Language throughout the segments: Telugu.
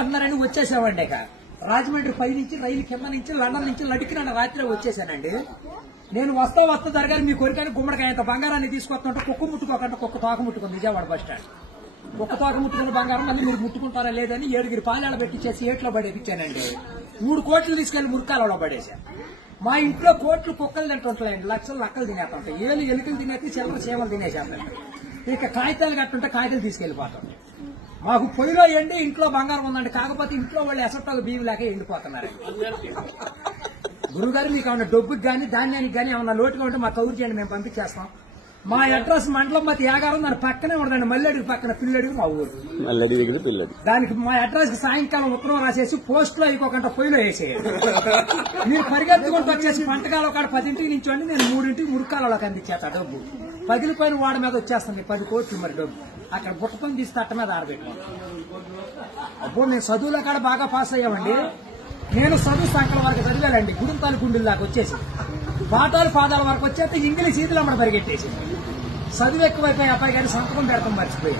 అంటున్నారని వచ్చేసామండి. ఇక రాజమండ్రి పై నుంచి రైలు కింద నుంచి లండన్ నుంచి లడికిన రాత్రి వచ్చేసానండి. నేను వస్తా జరగాలి మీ కోరికని గుమ్మడికాయ అంత బంగారాన్ని తీసుకొస్తుంటే కుక్క ముట్టుకోకుండా కుక్క తోక ముట్టుకుంది విజయవాడ బస్ స్టాండ్. కుక్క తోక ముట్టుకున్న బంగారం మళ్ళీ మీరు ముట్టుకుంటారా లేదని 7 పాలేళ్ళ పెట్టించేసి ఏట్లో పడేపించానండి. 3 కోట్లు తీసుకెళ్లి మురికాలలో పడేశాను. మా ఇంట్లో కోట్లు కుక్కలు తింటుంటాయండి, లక్షలు లక్కలు తినేస్తుంటాయి, ఎలుకలు తినేసి చిల్లర చీమలు తినేసేస్తాయి. ఇక కాగితాలు కట్టుంటే కాగితాలు తీసుకెళ్లిపోతాం. మాకు పొయ్యిలో ఎండి ఇంట్లో బంగారం ఉందండి, కాకపోతే ఇంట్లో వాళ్ళు ఎసట్టాలు బియ్యం లేక ఎండిపోతున్నారు. గురుగారు మీకు ఏమన్నా డబ్బుకి గానీ ధాన్యానికి గానీ ఏమన్నా లోటుగా ఉంటే మాకు కౌరు చేయండి, మేము పంపించేస్తాం. మా అడ్రస్ మండలం మధ్య యాగారం దాని పక్కనే ఉండదండి, మల్లెడికి పక్కన పిల్లడికి మా ఊరు. దానికి మా అడ్రస్ కి సాయంకాలం ఉత్తరం రాసేసి పోస్ట్ లో అయిపోకుండా పొయ్యిలో వేసేయండి. మీరు పరిగెత్తుకుంటూ వచ్చేసి పంటకాల ఒక 10 నుంచి అండి నేను 3 మురికాలలోకి అందించేత డబ్బు పగిలిపోయిన వాడి మీద వచ్చేస్తుంది 10 కోట్లు. మరి డబ్బు అక్కడ బుట్టకొని తీసి తట్ట మీద ఆరబెట్టాను. అప్పుడు నేను చదువులో కాడ బాగా పాస్ అయ్యామండి. నేను చదువు సంకల వరకు చదివానండి, గుడింతాలు గుండెల్లాగా వచ్చేసి పాఠాలు పాదాల వరకు వచ్చేస్తే ఇంగ్లీష్ ఈదులు అమ్మడ పరిగెట్టేసి చదువు ఎక్కువైపోయి అబ్బాయి గారి సంతకం పెడతాం మర్చిపోయి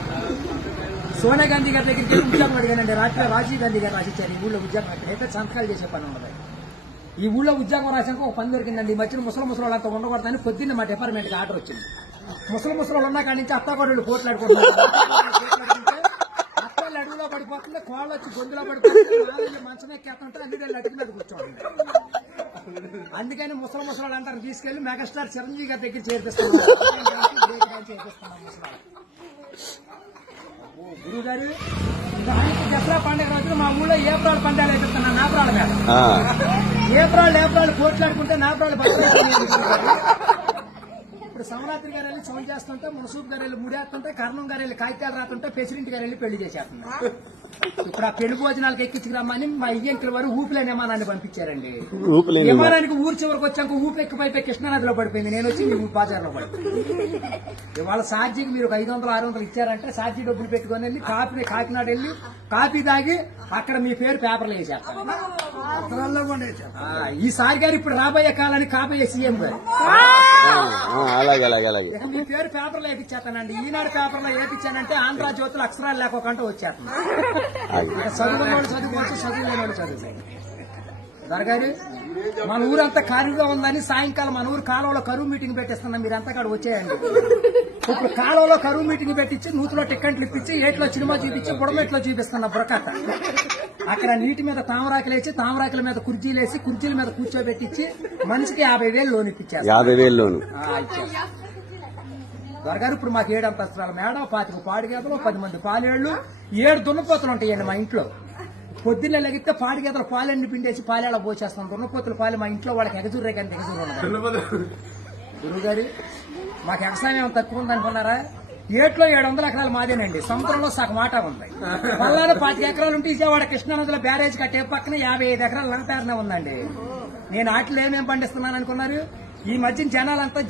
సోనియా గాంధీ గారి దగ్గరికి ఉద్యోగం అడిగానండి. రాత్రి రాజీవ్ గాంధీ గారు రాసిచ్చారు ఈ ఊళ్ళో ఉద్యోగం అయితే సంతకాలు చేసే పని ఉండదు. ఈ ఊళ్ళో ఉద్యోగం రాసాక ఒక పని దొరికిందండి. ఈ మధ్యన ముసలి అంతా ఉండకూడదని పొద్దున్న మా డిపార్ట్మెంట్ కి ఆర్డర్ వచ్చింది. ముసలి ఉన్న కాడి నుంచి అత్తాకోడళ్ళు పోట్లాడుకుంటున్నారు. అత్తలు అడుగులో పడిపోతుంది, కోళ్ళు వచ్చి గొంతులో పడిపోతుంది, మంచం ఎక్కేస్తుంటే అన్ని అడుగు మీద కూర్చోండి. అందుకని ముసలి అంటారు తీసుకెళ్లి మెగాస్టార్ చిరంజీవి గారి దగ్గర చేర్పిస్తున్నాం. గురువు గారు దసరా పండుగ రోజున మా ఊళ్ళో ఏప్రాల్ పందాలు వేపిస్తున్నాను. నాపరాల మీద ఏప్రాల్ పోట్లాడుకుంటే నాపరాలు ఇప్పుడు సమరాత్రి గారు వెళ్ళి సౌండ్ చేస్తుంటే, మునసూబ్ గారు వెళ్ళి ముడేస్తుంటే, కర్ణం గారు వెళ్ళి కాగితాలు రాస్తుంటే, ప్రెసిడెంట్ గారు వెళ్ళి పెళ్లి చేసేస్తున్నారు. ఇప్పుడు ఆ పెళ్లి భోజనాలకు ఎక్కించుకురమ్మని మా ఇయ్యంకుల వారు ఊపిలేని విమానాన్ని పంపించారండి. విమానానికి ఊరు చివరికి వచ్చాక ఊపి ఎక్కిపోయి కృష్ణానదిలో పడిపోయింది. నేను వచ్చి మీ బాజార్లో పడిపోయింది. ఇవాళ ఛార్జీకి మీరు 500-600 ఇచ్చారంటే ఛార్జీ డబ్బులు పెట్టుకుని వెళ్ళి కాకినాడ వెళ్ళి కాఫీ తాగి అక్కడ మీ పేరు పేపర్లో వేసేస్తారు. ఈసారి గారు ఇప్పుడు రాబోయే కాలానికి కాబోయే సీఎం గారు మీ పేరు పేపర్లో వేపించేస్తానండి. ఈనాడు పేపర్లో వేపించానంటే ఆంధ్ర జ్యోతులు అక్షరాలు లేకోకుండా వచ్చేస్తాను. చదువుకున్నోడు చదువుకోవచ్చు, చదువులేనోడు చదువుతాయి. దొరగారు మన ఊరంతా ఖాళీగా ఉందని సాయంకాలం మన ఊరు కాలువలో కరువు మీటింగ్ పెట్టిస్తున్నాం, మీరంతా కాడ వచ్చేయండి. ఇప్పుడు కాలువలో కరువు మీటింగ్ పెట్టించి నూతులో టిక్కెట్లు ఇప్పించి ఏట్లో సినిమా చూపించి బుడమెట్లో చూపిస్తున్నా బుడకట్ట. అక్కడ నీటి మీద తామరాకులేసి తామరాకుల మీద కుర్చీలేసి కుర్చీల మీద కూర్చోబెట్టించి మనిషికి 50,000 లోన్ ఇప్పించారు. 50,000 లోన్ దొరగారు ఇప్పుడు మాకు 7 అంతస్తుల మేడ, 25 పాడిగేదలు, 10 మంది పాలేళ్లు, 7 దున్నపోతులు ఉంటాయండి మా ఇంట్లో. పొద్దున్నే లెగితే పాడిగేదలు పాలెన్ని పిండేసి పాలేళ్ళ పోసేస్తాం. దున్నపోతుల పాలు మా ఇంట్లో వాళ్ళకి ఎగజూరే కానీ ఎగజూరు ఉండదు. గురువు గారు మాకు వ్యవసాయం ఏమైనా తక్కువ ఉందనుకున్నారా? ఏట్లో 700 ఎకరాలు మాదేనండి. సముద్రంలో సగం ఆట ఉంది. పల్లాలో 25 ఎకరాలు ఉంటే విజయవాడ కృష్ణానదిలో బ్యారేజ్ కట్టే పక్కన 55 ఎకరాలు లంటారనే ఉందండి. నేను ఆటలు ఏమేమి పండిస్తున్నాను అనుకున్నారు? ఈ మధ్యన జనాలంతా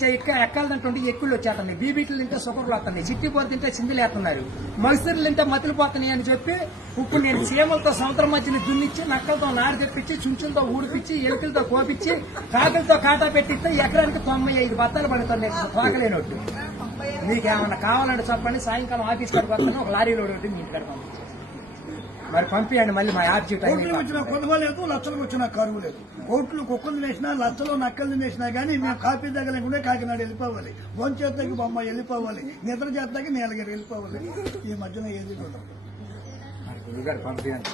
ఎక్కాలంటుంటే ఎక్కుళ్ళు వచ్చేస్తుంది, బీబీట్లు తింటే షుగర్లు వస్తున్నాయి, చిట్టిపోరు తింటే చిందులు వేస్తున్నారు, మగసిర్లు తింటే మతులు పోతున్నాయి అని చెప్పి ఇప్పుడు నేను సీమలతో సముద్రం మధ్యన దున్నిచ్చి, నక్కలతో నాడు తెప్పించి, చుంచులతో ఊడిపించి, ఎలుకలతో కోపించి, కాకలతో కాటా పెట్టిస్తే ఎకరానికి 95 బత్తాలు పడుతుంది తోకలేనట్టు. మీకేమన్నా కావాలంటే చెప్పండి, సాయంకాలం ఆఫీస్ కాడికి వస్తాను, ఒక లారీలో మీ ఇంటికాడ పంపించేసి మరి పంపించండి. మళ్ళీ మా యాప్జీ టైం వచ్చిన కొనుగోలు లేదు, లక్షలకు వచ్చిన కరువు లేదు. కోట్లు కుక్కలు తినేసినా, లక్షలు నక్కలు తినేసినా గానీ మేము కాఫీ దగ్గర కాకినాడ వెళ్ళిపోవాలి, భోజనం చేస్తాకి బొమ్మ వెళ్ళిపోవాలి, నిద్ర చేస్తాకి నీలగిరి వెళ్ళిపోవాలి. ఈ మధ్యన ఏది ఉండదు. పంపించండి.